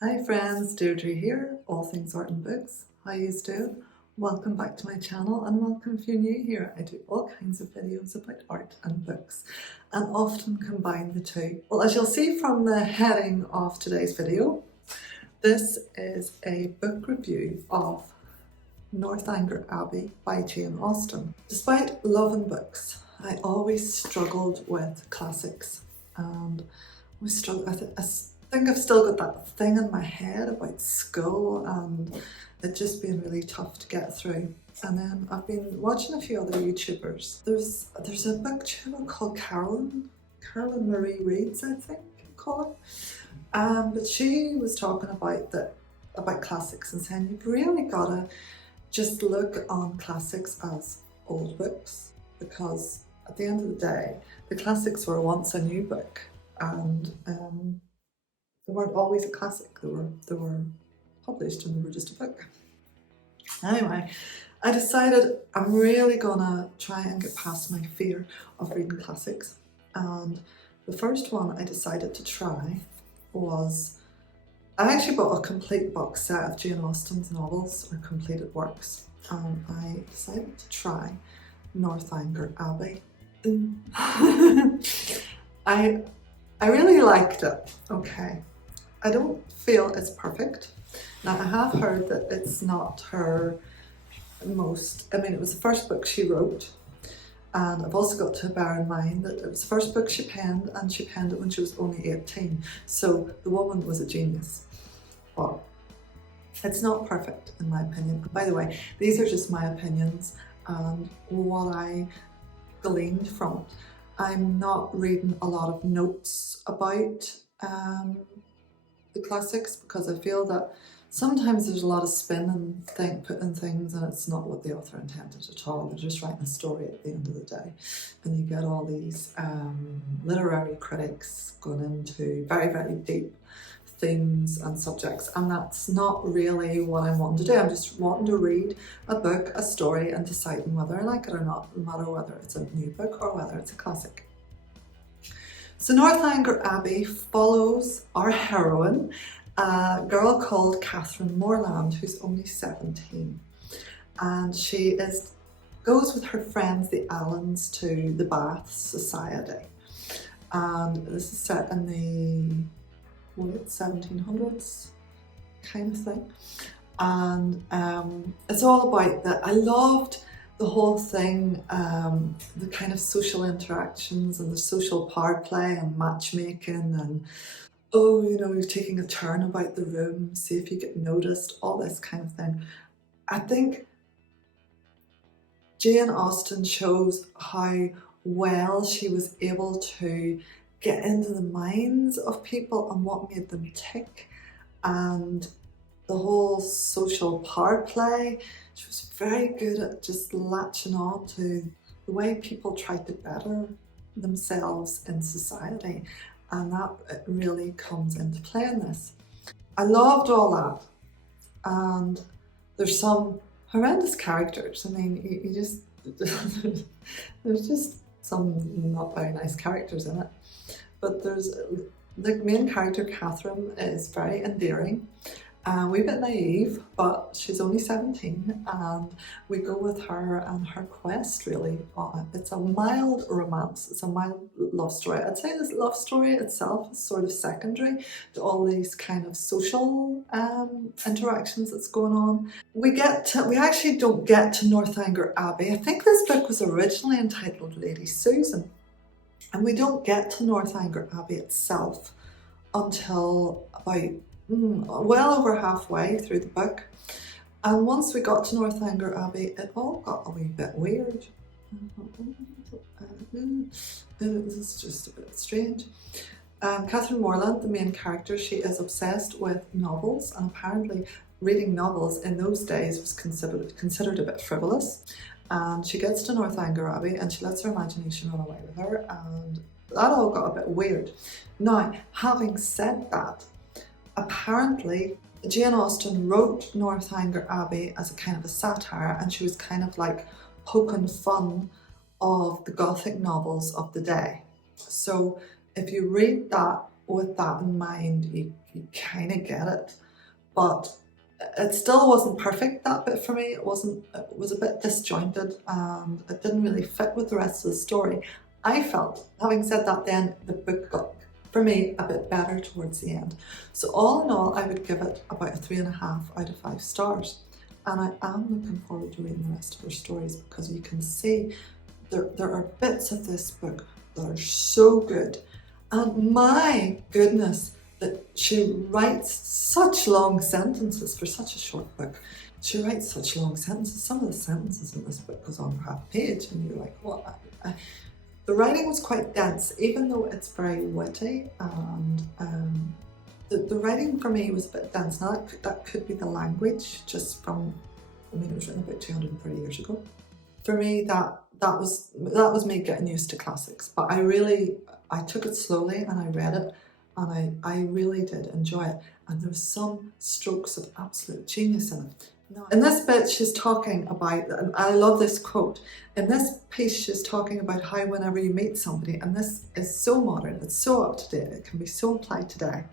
Hi friends, Deirdre here, All Things Art and Books. How you doing? Welcome back to my channel and welcome if you're new here. I do all kinds of videos about art and books and often combine the two. Well, as you'll see from the heading of today's video, this is a book review of Northanger Abbey by Jane Austen. Despite loving books, I always struggled with classics and I think I've still got that thing in my head about school and it just being really tough to get through. And then I've been watching a few other YouTubers. There's a booktuber called Carolyn Marie Reads, I think you call her. But she was talking about classics and saying you've really gotta just look on classics as old books, because at the end of the day, the classics were once a new book and they weren't always a classic. They were published and they were just a book. Anyway, I decided I'm really gonna try and get past my fear of reading classics. And the first one I decided to try was, I actually bought a complete box set of Jane Austen's novels or completed works. And I decided to try Northanger Abbey. I really liked it, okay. I don't feel it's perfect. Now I have heard that it's not her it was the first book she wrote, and I've also got to bear in mind that it was the first book she penned and she penned it when she was only 18. So the woman was a genius. But it's not perfect in my opinion. By the way, these are just my opinions and what I gleaned from it. I'm not reading a lot of notes about the classics because I feel that sometimes there's a lot of spin and put in things and it's not what the author intended at all. They're just writing a story at the end of the day. And you get all these literary critics going into very, very deep themes and subjects, and that's not really what I'm wanting to do. I'm just wanting to read a book, a story, and deciding whether I like it or not, no matter whether it's a new book or whether it's a classic. So Northanger Abbey follows our heroine, a girl called Catherine Morland, who's only 17. And she goes with her friends, the Allens, to the Bath Society. And this is set in the late 1700s kind of thing. And it's all about that. I loved the whole thing, the kind of social interactions and the social power play and matchmaking and, you're taking a turn about the room, see if you get noticed, all this kind of thing. I think Jane Austen shows how well she was able to get into the minds of people and what made them tick, and the whole social power play. She was very good at just latching on to the way people tried to better themselves in society, and that really comes into play in this. I loved all that, and there's some horrendous characters. I mean, you just there's just some not very nice characters in it, but there's the main character, Catherine, is very endearing. A wee bit naive, but she's only 17 and we go with her and her quest really. It's a mild romance, it's a mild love story. I'd say this love story itself is sort of secondary to all these kind of social interactions that's going on. We actually don't get to Northanger Abbey. I think this book was originally entitled Lady Susan, and we don't get to Northanger Abbey itself until about well over halfway through the book. And once we got to Northanger Abbey, it all got a wee bit weird. This is just a bit strange. Catherine Morland, the main character, she is obsessed with novels, and apparently reading novels in those days was considered a bit frivolous. And she gets to Northanger Abbey and she lets her imagination run away with her, and that all got a bit weird. Now, having said that, apparently Jane Austen wrote Northanger Abbey as a kind of a satire, and she was kind of like poking fun of the Gothic novels of the day. So if you read that with that in mind, you you kind of get it, but it still wasn't perfect, that bit for me. It was a bit disjointed and it didn't really fit with the rest of the story. I felt, having said that then, the book got, for me, a bit better towards the end. So all in all, I would give it about a 3.5 out of 5 stars. And I am looking forward to reading the rest of her stories, because you can see there are bits of this book that are so good. And my goodness, that she writes such long sentences for such a short book. She writes such long sentences. Some of the sentences in this book goes on for half a page and you're like, what? The writing was quite dense, even though it's very witty, and the writing for me was a bit dense. Now that could be the language, just from, I mean, it was written about 230 years ago. For me, that was me getting used to classics, but I took it slowly and I read it, and I really did enjoy it. And there were some strokes of absolute genius in it. Now, in this bit, she's talking about, and I love this quote, in this piece she's talking about how whenever you meet somebody, and this is so modern, it's so up to date, it can be so applied today.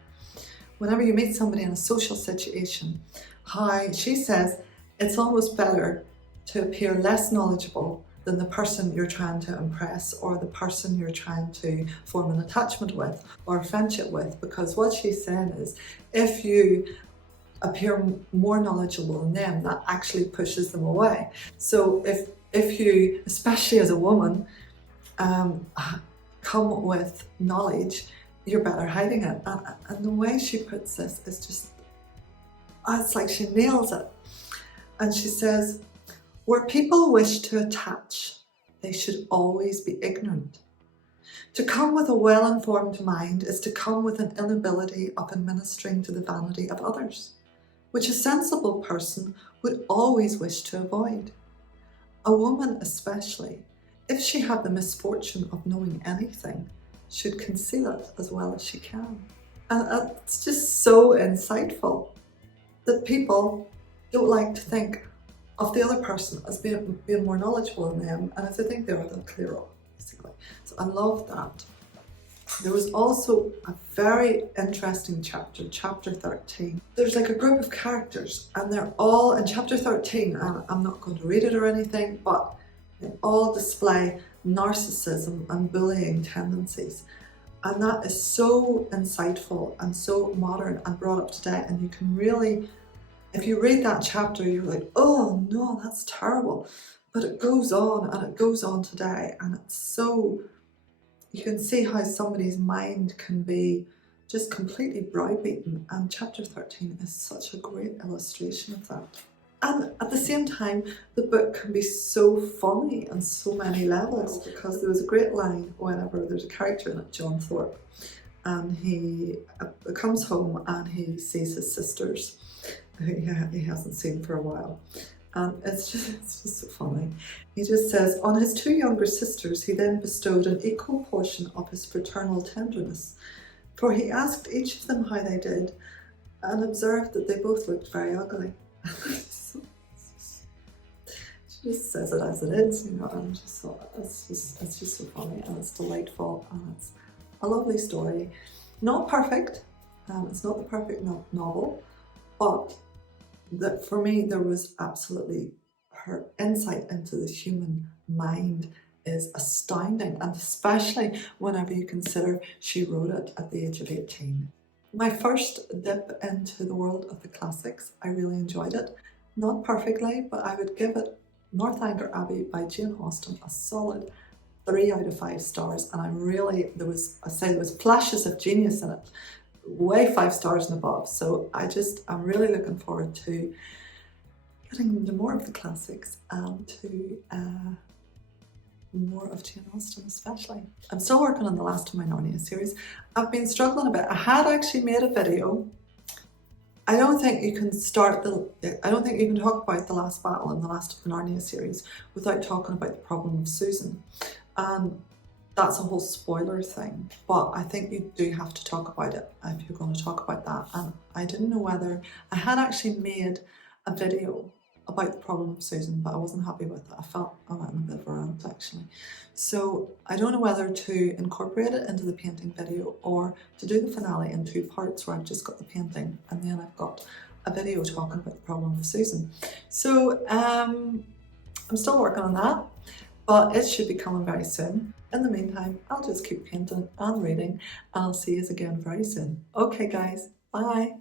Whenever you meet somebody in a social situation, how she says it's almost better to appear less knowledgeable than the person you're trying to impress, or the person you're trying to form an attachment with or a friendship with, because what she's saying is, if you appear more knowledgeable than them, that actually pushes them away. So if you, especially as a woman, come with knowledge, you're better hiding it. And the way she puts this is just, it's like she nails it. And she says, where people wish to attach, they should always be ignorant. To come with a well-informed mind is to come with an inability of administering to the vanity of others, which a sensible person would always wish to avoid. A woman especially, if she have the misfortune of knowing anything, should conceal it as well as she can. And it's just so insightful that people don't like to think of the other person as being more knowledgeable than them, and if they think they are, they'll clear up, basically. So I love that. There was also a very interesting chapter, chapter 13. There's like a group of characters, and they're all in chapter 13, and I'm not going to read it or anything, but they all display narcissism and bullying tendencies. And that is so insightful and so modern and brought up to date, and you can really, if you read that chapter, you're like, oh no, that's terrible. But it goes on and it goes on today, and it's so, you can see how somebody's mind can be just completely browbeaten, and chapter 13 is such a great illustration of that. And at the same time, the book can be so funny on so many levels, because there was a great line whenever there's a character in it, John Thorpe, and he comes home and he sees his sisters, who he hasn't seen for a while. And it's just so funny. He just says, on his 2 younger sisters, he then bestowed an equal portion of his fraternal tenderness, for he asked each of them how they did, and observed that they both looked very ugly. She just says it as it is, you know, and just thought, it's just so funny, and it's delightful, and it's a lovely story. Not perfect, it's not the perfect novel, but that for me, there was absolutely, her insight into the human mind is astounding, and especially whenever you consider she wrote it at the age of 18. My first dip into the world of the classics, I really enjoyed it. Not perfectly, but I would give it Northanger Abbey by Jane Austen a solid 3 out of 5 stars, and there was flashes of genius in it, way 5 stars and above. So I'm really looking forward to getting into more of the classics and to more of Jane Austen especially. I'm still working on the last of my Narnia series. I've been struggling a bit. I had actually made a video. I don't think you can talk about the last battle in the last of the Narnia series without talking about the problem of Susan. And that's a whole spoiler thing, but I think you do have to talk about it if you're going to talk about that. And I didn't know whether, I had actually made a video about the problem of Susan, but I wasn't happy with it. I felt I went on a bit of a rant actually. So I don't know whether to incorporate it into the painting video or to do the finale in 2 parts where I've just got the painting and then I've got a video talking about the problem of Susan. So I'm still working on that, but it should be coming very soon. In the meantime, I'll just keep painting and reading, and I'll see you again very soon. Okay guys, bye.